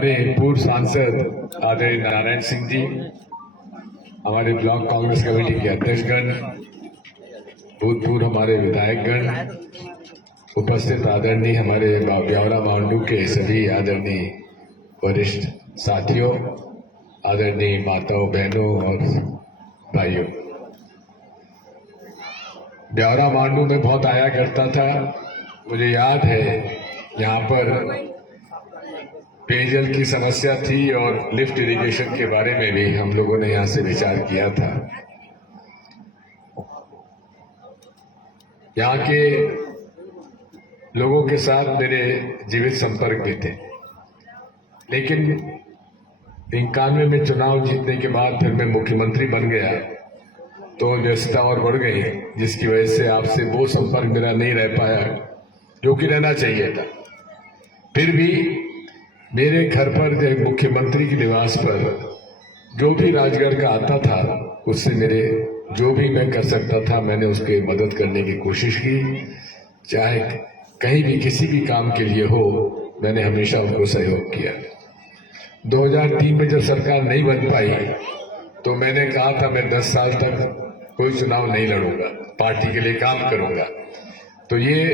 हमारे पूर्व सांसद आदरणीय नारायण सिंह जी, हमारे ब्लॉक कांग्रेस कमेटी के अध्यक्षगण, भूतपूर्व हमारे विधायकगण, उपस्थित आदरणीय हमारे ब्यावरा मांडू के सभी आदरणीय वरिष्ठ साथियों, आदरणीय माताओं, बहनों और भाइयों, ब्यावरा मांडू में बहुत आया करता था। मुझे याद है यहाँ पर पेयजल की समस्या थी और लिफ्ट इरिगेशन के बारे में भी हम लोगों ने यहाँ से विचार किया था। यहाँ के लोगों के साथ मेरे जीवित संपर्क भी थे, लेकिन 91 में चुनाव जीतने के बाद फिर मैं मुख्यमंत्री बन गया तो व्यस्तता और बढ़ गई, जिसकी वजह से आपसे वो संपर्क मेरा नहीं रह पाया जो कि रहना चाहिए था। फिर भी मेरे घर पर मुख्यमंत्री के निवास पर जो भी राजगढ़ का आता था उससे मेरे जो भी मैं कर सकता था मैंने उसके मदद करने की कोशिश की। चाहे कहीं भी किसी भी काम के लिए हो, मैंने हमेशा उनको सहयोग किया। 2003 में जब सरकार नहीं बन पाई तो मैंने कहा था मैं 10 साल तक कोई चुनाव नहीं लड़ूंगा, पार्टी के लिए काम करूंगा। तो ये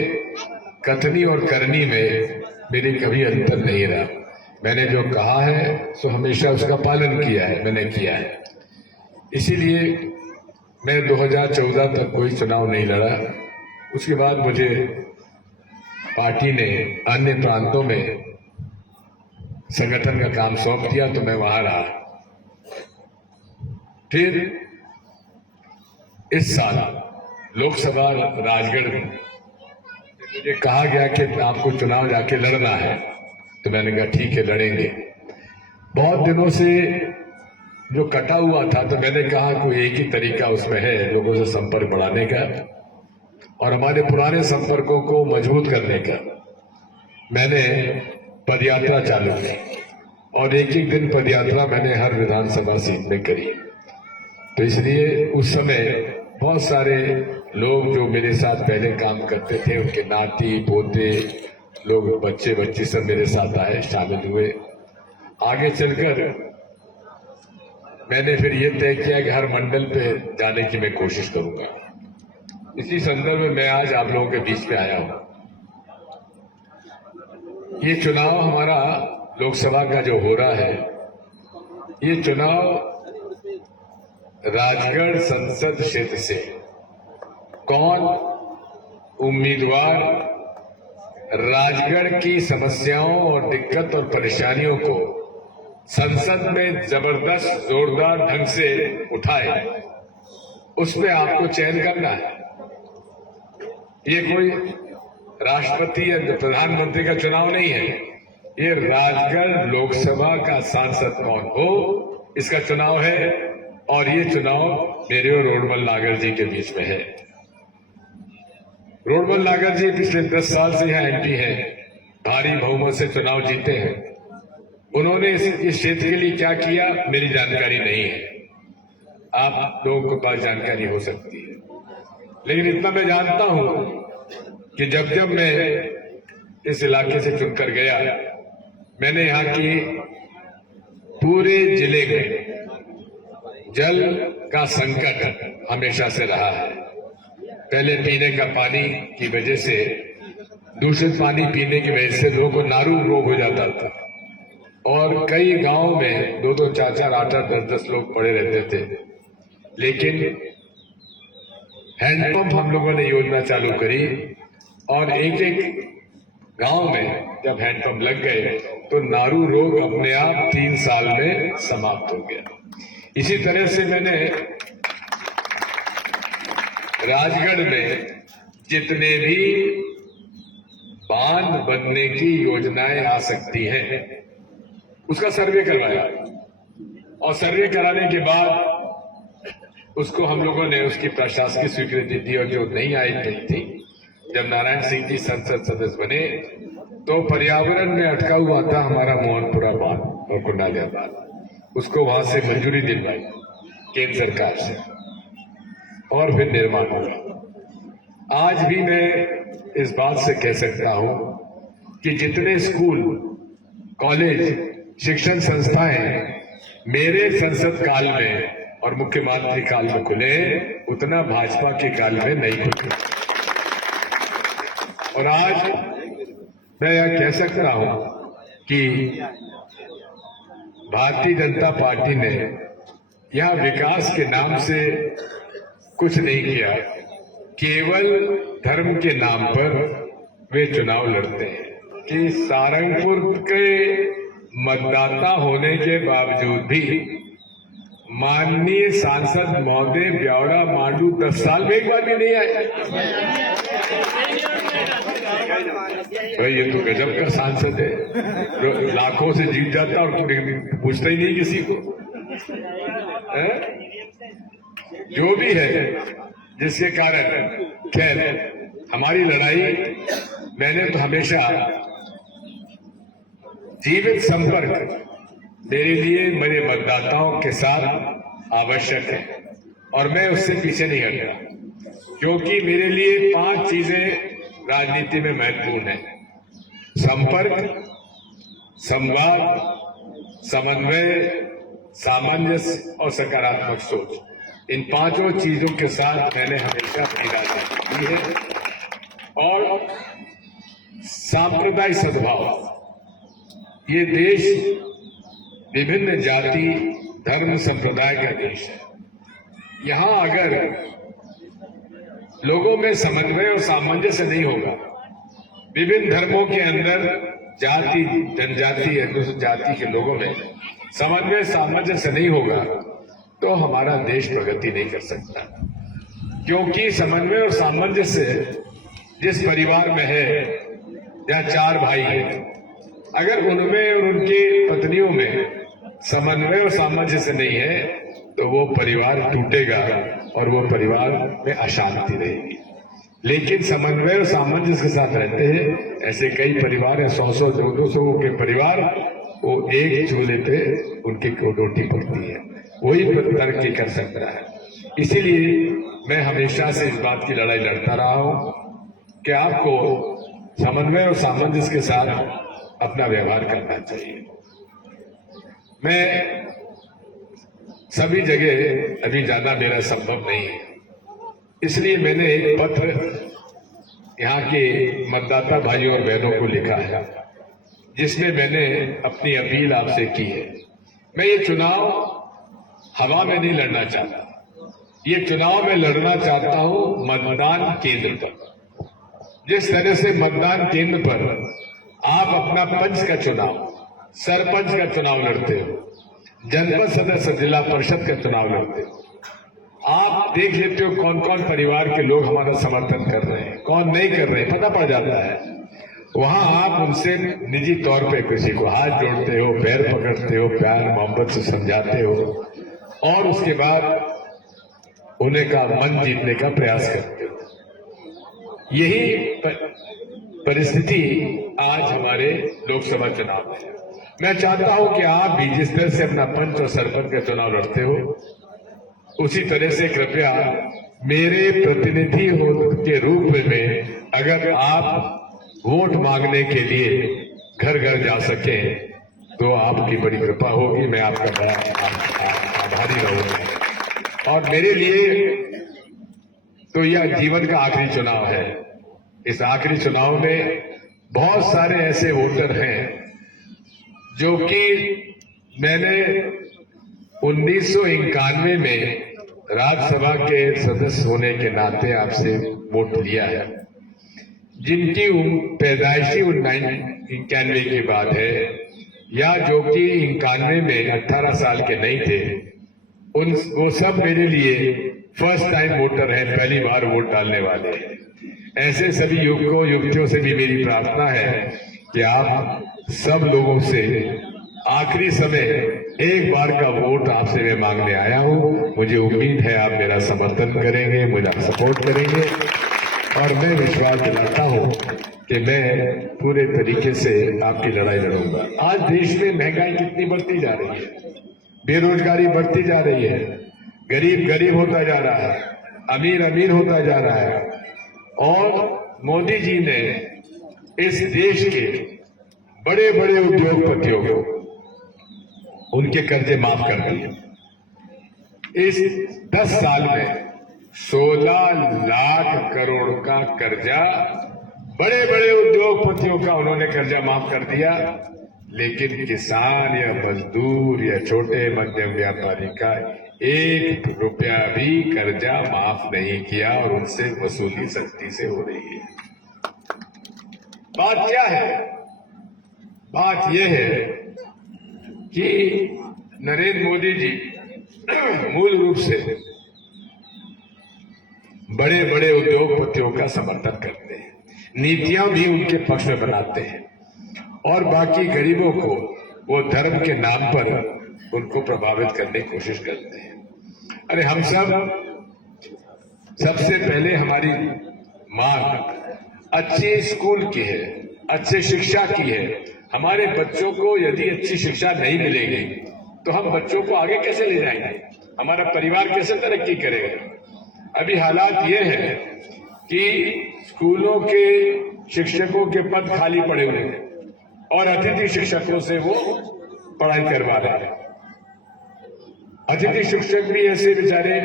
कथनी और करनी में मेरी कभी अंतर नहीं रहा। मैंने जो कहा है सो हमेशा उसका पालन किया है, मैंने किया है। इसीलिए मैं 2014 तक कोई चुनाव नहीं लड़ा। उसके बाद मुझे पार्टी ने अन्य प्रांतों में संगठन का काम सौंप दिया तो मैं वहां रहा। फिर इस साल लोकसभा राजगढ़ में मुझे कहा गया कि आपको चुनाव जाके लड़ना है, तो मैंने कहा ठीक है लड़ेंगे। बहुत दिनों से जो कटा हुआ था तो मैंने कहा कोई एक ही तरीका उसमें है लोगों से संपर्क बढ़ाने का और हमारे पुराने संपर्कों को मजबूत करने का। मैंने पदयात्रा चालू की और एक एक दिन पदयात्रा मैंने हर विधानसभा सीट में करी। तो इसलिए उस समय बहुत सारे लोग जो मेरे साथ पहले काम करते थे, उनके नाती पोते लोग, बच्चे बच्चे सब मेरे साथ आए, शामिल हुए। आगे चलकर मैंने फिर ये तय किया कि हर मंडल पे जाने की मैं कोशिश करूंगा। इसी संदर्भ में मैं आज आप लोगों के बीच में आया हूं। ये चुनाव हमारा लोकसभा का जो हो रहा है, ये चुनाव राजगढ़ संसद क्षेत्र से कौन उम्मीदवार राजगढ़ की समस्याओं और दिक्कत और परेशानियों को संसद में जबरदस्त जोरदार ढंग से उठाए, उस पे आपको चयन करना है। ये कोई राष्ट्रपति या प्रधानमंत्री का चुनाव नहीं है, ये राजगढ़ लोकसभा का सांसद कौन हो इसका चुनाव है। और ये चुनाव मेरे और रोडमल नागर जी के बीच में है। रोडमल नागर जी पिछले 10 साल से यहाँ एमपी हैं, भारी बहुमत से चुनाव जीते हैं। उन्होंने इस क्षेत्र के लिए क्या किया मेरी जानकारी नहीं है, आप लोगों के पास जानकारी हो सकती है, लेकिन इतना मैं जानता हूं कि जब जब मैं इस इलाके से चुनकर गया, मैंने यहाँ की पूरे जिले में जल का संकट हमेशा से रहा है। पहले पीने का पानी की वजह से, दूषित पानी पीने की वजह से लोगों को नारू रोग हो जाता था और कई गांव में 2-2, 4-4, 8-8, 10-10 लोग पड़े रहते थे। लेकिन हैंडपंप हम लोगों ने योजना चालू करी और एक एक गांव में जब हैंडपंप लग गए तो नारू रोग अपने आप 3 साल में समाप्त हो गया। इसी तरह से मैंने राजगढ़ में जितने भी बांध बनने की योजनाएं आ सकती हैं उसका सर्वे करवाया और सर्वे कराने के बाद उसको हम लोगों ने उसकी प्रशासकीय स्वीकृति दी। और जो नहीं आई थी, जब नारायण सिंह जी संसद सदस्य बने तो पर्यावरण में अटका हुआ था हमारा मोहनपुरा बांध और कुंडालिया बांध, उसको वहां से मंजूरी दिलवाई केंद्र सरकार से और फिर निर्माण हुआ। आज भी मैं इस बात से कह सकता हूं कि जितने स्कूल, कॉलेज शिक्षण संस्थाएं मेरे संसद काल में और मुख्यमंत्री काल में खुले, उतना भाजपा के काल में नहीं खुले। और आज मैं यह कह सकता हूं कि भारतीय जनता पार्टी ने यह विकास के नाम से कुछ नहीं किया, केवल धर्म के नाम पर वे चुनाव लड़ते हैं कि सारंगपुर के मतदाता होने के बावजूद भी माननीय सांसद महोदय ब्यावड़ा मांडू 10 साल में एक बार भी नहीं आए। भाई ये तो गजब का सांसद है, लाखों से जीत जाता और पूछता ही नहीं किसी को है? जो भी है, जिसके कारण खैर हमारी लड़ाई, मैंने तो हमेशा जीवित संपर्क मेरे लिए मेरे मतदाताओं के साथ आवश्यक है और मैं उससे पीछे नहीं हटता, क्योंकि मेरे लिए 5 चीजें राजनीति में महत्वपूर्ण है: संपर्क, संवाद, समन्वय, सामंजस्य और सकारात्मक सोच। इन 5 चीजों के साथ मैंने हमेशा अपनी राजनीति की है। और सांप्रदायिक सद्भाव, ये देश विभिन्न जाति, धर्म, संप्रदाय का देश है। यहां अगर लोगों में समन्वय और सामंजस्य नहीं होगा, विभिन्न धर्मों के अंदर जाति, जनजाति, जाति के लोगों में समन्वय सामंजस्य नहीं होगा, तो हमारा देश प्रगति नहीं कर सकता। क्योंकि समन्वय और सामंजस्य जिस परिवार में है, या 4 भाई हैं, अगर उनमें और उनकी पत्नियों में समन्वय और सामंजस्य नहीं है, तो वो परिवार टूटेगा और वो परिवार में अशांति रहेगी। लेकिन समन्वय और सामंजस्य के साथ रहते हैं ऐसे कई परिवार है, 100-100, 200 के परिवार, वो एक चूल्हे पे उनकी रोटी पकती है, वही तरक्की कर सकता है। इसीलिए मैं हमेशा से इस बात की लड़ाई लड़ता रहा हूं कि आपको समन्वय और सामंजस्य के साथ अपना व्यवहार करना चाहिए। मैं सभी जगह अभी जाना मेरा संभव नहीं है, इसलिए मैंने एक पत्र यहाँ के मतदाता भाइयों और बहनों को लिखा है, जिसमें मैंने अपनी अपील आपसे की है। मैं ये चुनाव हवा में नहीं लड़ना चाहता, ये चुनाव में लड़ना चाहता हूं मतदान केंद्र पर। जिस तरह से मतदान केंद्र पर आप अपना पंच का चुनाव, सरपंच का चुनाव लड़ते हो, जनपद सदस्य, जिला परिषद का चुनाव लड़ते हो, आप देख लेते हो कौन कौन परिवार के लोग हमारा समर्थन कर रहे हैं, कौन नहीं कर रहे हैं, पता पड़ जाता है। वहां आप उनसे निजी तौर पे किसी को हाथ जोड़ते हो, पैर पकड़ते हो, प्यार मोहब्बत से समझाते हो और उसके बाद उन्हें का मन जीतने का प्रयास करते हो। यही परिस्थिति आज हमारे लोकसभा चुनाव में है। मैं चाहता हूं कि आप भी जिस तरह से अपना पंच और सरपंच का चुनाव लड़ते हो, उसी तरह से कृपया मेरे प्रतिनिधि के रूप में अगर आप वोट मांगने के लिए घर घर जा सके तो आपकी बड़ी कृपा होगी, मैं आपका बड़ा आभारी रहूंगा। और मेरे लिए तो यह जीवन का आखिरी चुनाव है। इस आखिरी चुनाव में बहुत सारे ऐसे वोटर हैं जो कि मैंने 1991 में राज्यसभा के सदस्य होने के नाते आपसे वोट लिया है, जिनकी पैदाइशी 91 की बात है या जो कि 91 में 18 साल के नहीं थे, वो सब मेरे लिए फर्स्ट टाइम वोटर हैं, पहली बार वोट डालने वाले हैं। ऐसे सभी युवकों युवतियों से भी मेरी प्रार्थना है कि आप सब लोगों से आखिरी समय एक बार का वोट आपसे मैं मांगने आया हूं। मुझे उम्मीद है आप मेरा समर्थन करेंगे, मुझे सपोर्ट करेंगे और मैं विश्वास दिलाता हूं कि मैं पूरे तरीके से आपकी लड़ाई लड़ूंगा। आज देश में महंगाई कितनी बढ़ती जा रही है, बेरोजगारी बढ़ती जा रही है, गरीब गरीब होता जा रहा है, अमीर अमीर होता जा रहा है और मोदी जी ने इस देश के बड़े बड़े उद्योगपतियों को, उनके कर्जे माफ कर दिए। इस 10 साल में 16 लाख करोड़ का कर्जा, बड़े बड़े उद्योगपतियों का उन्होंने कर्जा माफ कर दिया, लेकिन किसान या मजदूर या छोटे मध्यम व्यापारी का 1 रुपया भी कर्जा माफ नहीं किया और उनसे वसूली सख्ती से हो रही है। बात क्या है? बात यह है कि नरेंद्र मोदी जी मूल रूप से बड़े बड़े उद्योगपतियों का समर्थन करते हैं, नीतियां भी उनके पक्ष में बनाते हैं और बाकी गरीबों को वो धर्म के नाम पर उनको प्रभावित करने की कोशिश करते हैं। अरे हम सबसे पहले हमारी मांग अच्छे स्कूल की है, अच्छी शिक्षा की है। हमारे बच्चों को यदि अच्छी शिक्षा नहीं मिलेगी तो हम बच्चों को आगे कैसे ले जाएंगे? हमारा परिवार कैसे तरक्की करेगा? अभी हालात ये है कि स्कूलों के शिक्षकों के पद खाली पड़े हुए हैं और अतिथि शिक्षकों से वो पढ़ाई करवा रहे हैं। अतिथि शिक्षक भी ऐसे बेचारे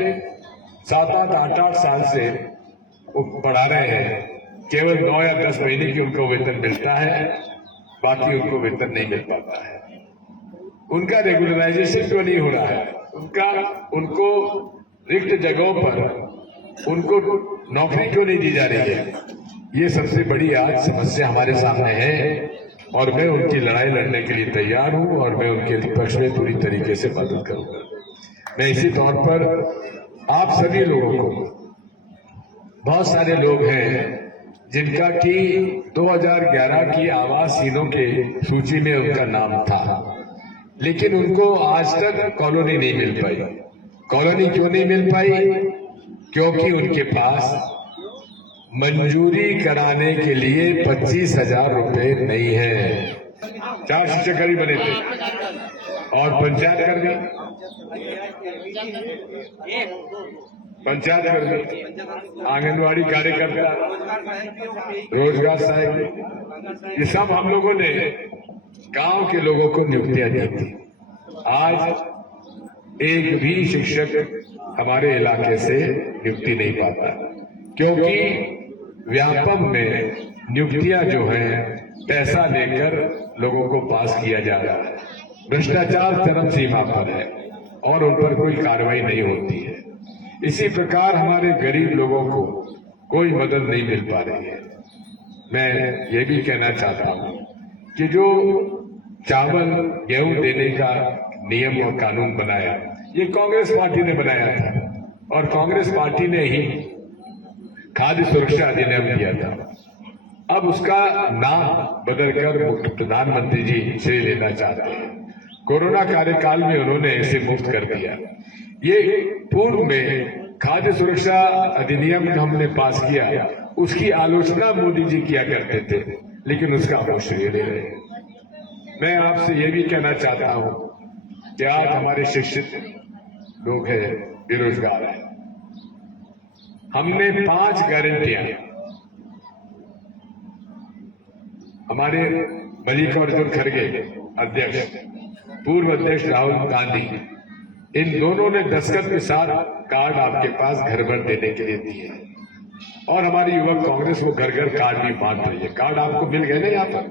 7-8, 8-8 साल से वो पढ़ा रहे हैं, केवल 9 या 10 महीने की उनको वेतन मिलता है, बाकी उनको वेतन नहीं मिल पाता है। उनका रेगुलराइजेशन क्यों नहीं हो रहा है? उनको रिक्त जगहों पर उनको नौकरी क्यों नहीं दी जा रही है? ये सबसे बड़ी आज समस्या हमारे सामने है और मैं उनकी लड़ाई लड़ने के लिए तैयार हूं और मैं उनके पक्ष में पूरी तरीके से मदद करूंगा। मैं इसी तौर पर आप सभी लोगों को, बहुत सारे लोग हैं जिनका कि 2011 की आवासहीनों के सूची में उनका नाम था, लेकिन उनको आज तक कॉलोनी नहीं मिल पाई। कॉलोनी क्यों नहीं मिल पाई? क्योंकि उनके पास मंजूरी कराने के लिए 25,000 रुपए नहीं है। 4 शिक्षक ही बने थे और पंचायत कर्मी, आंगनवाड़ी कार्यकर्ता, रोजगार सहायक, ये सब हम लोगों ने गांव के लोगों को नियुक्तियां दी थी। आज एक भी शिक्षक हमारे इलाके से नियुक्ति नहीं पाता, क्योंकि व्यापम में नियुक्तियां जो हैं पैसा लेकर लोगों को पास किया जा रहा है। भ्रष्टाचार चरम सीमा पर है और उन पर कोई कार्रवाई नहीं होती है। इसी प्रकार हमारे गरीब लोगों को कोई मदद नहीं मिल पा रही है। मैं ये भी कहना चाहता हूं कि जो चावल गेहूं देने का नियम और कानून बनाया, ये कांग्रेस पार्टी ने बनाया था और कांग्रेस पार्टी ने ही खाद्य सुरक्षा अधिनियम दिया था। अब उसका नाम बदलकर प्रधानमंत्री जी श्रेय लेना चाहते हैं। कोरोना कार्यकाल में उन्होंने इसे मुफ्त कर दिया। ये पूर्व में खाद्य सुरक्षा अधिनियम हमने पास किया, उसकी आलोचना मोदी जी किया करते थे, लेकिन उसका वो श्रेय ले रहे हैं। मैं आपसे ये भी कहना चाहता हूं कि आज हमारे शिक्षित लोग हैं, बेरोजगार हैं। हमने 5 गारंटियां हमारे मल्लिकार्जुन खड़गे अध्यक्ष, पूर्व अध्यक्ष राहुल गांधी, इन दोनों ने दस्तखत के साथ कार्ड आपके पास घर भर देने के लिए दिए और हमारी युवक कांग्रेस वो घर घर कार्ड भी बांट रही है। कार्ड आपको मिल गए ना यहाँ पर?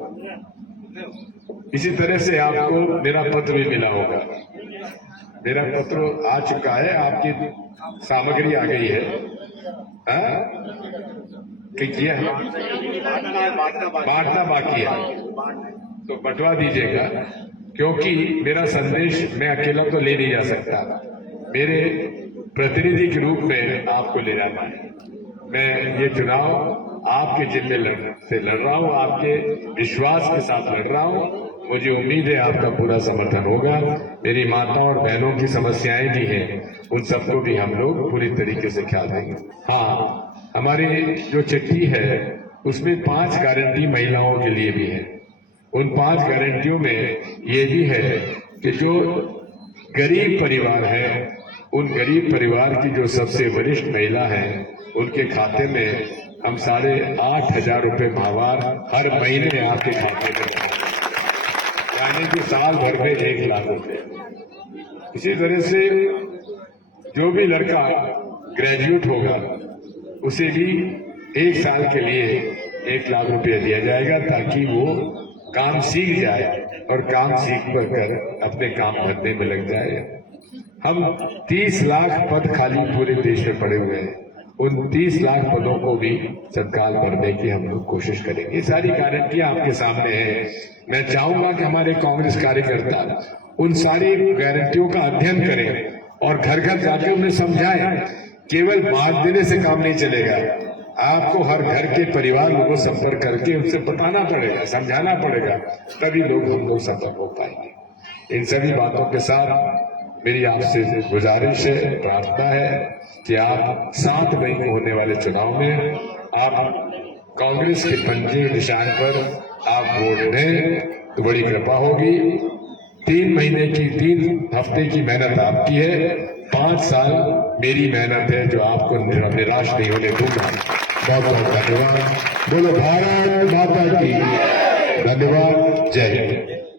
इसी तरह से आपको मेरा पत्र भी मिला होगा। मेरा पत्र आ चुका है, आपकी सामग्री आ गई है। किया है, बांटना बाकी है तो बंटवा दीजिएगा, क्योंकि मेरा संदेश मैं अकेला तो ले नहीं जा सकता, मेरे प्रतिनिधि के रूप में आपको ले जाना है। मैं ये चुनाव आपके जिले से लड़ रहा हूँ, आपके विश्वास के साथ लड़ रहा हूँ। मुझे उम्मीद है आपका पूरा समर्थन होगा। मेरी माताओं और बहनों की समस्याएं भी हैं, उन सबको भी हम लोग पूरी तरीके से ख्याल देंगे। हाँ, हमारी जो चिट्ठी है उसमें 5 गारंटी महिलाओं के लिए भी है। उन 5 गारंटियों में ये भी है कि जो गरीब परिवार है, उन गरीब परिवार की जो सबसे वरिष्ठ महिला है, उनके खाते में हम 8,500 रुपए माहवार हर महीने आपके खाते में यानी कि साल भर में 1 लाख रुपए। इसी तरह से जो भी लड़का ग्रेजुएट होगा उसे भी 1 साल के लिए 1 लाख रुपया दिया जाएगा, ताकि वो काम सीख जाए और काम सीख कर अपने काम धंधे में लग जाए। हम 30 लाख पद खाली पूरे देश में पड़े हुए हैं, उन 30 लाख पदों को भी तत्काल भरने की हम लोग कोशिश करेंगे। ये सारी गारंटियां आपके सामने हैं। मैं चाहूंगा कि हमारे कांग्रेस कार्यकर्ता उन सारी गारंटियों का अध्ययन करें और घर घर जाके उन्हें समझाएं। केवल बात देने से काम नहीं चलेगा, आपको हर घर के परिवार लोगों से संपर्क करके उनसे बताना पड़ेगा, समझाना पड़ेगा, तभी हम लोग सफल हो पाएंगे। इन सभी बातों के साथ मेरी आपसे गुजारिश है, प्रार्थना है कि आप 7 मई को होने वाले चुनाव में आप कांग्रेस के पंजे निशान पर आप वोट दें तो बड़ी कृपा होगी। 3 महीने की 3 हफ्ते की मेहनत आपकी है, 5 साल मेरी मेहनत है जो आपको निराश नहीं होने दूंगा। बहुत बहुत धन्यवाद। बोलो भारत माता की। धन्यवाद। जय हिंद।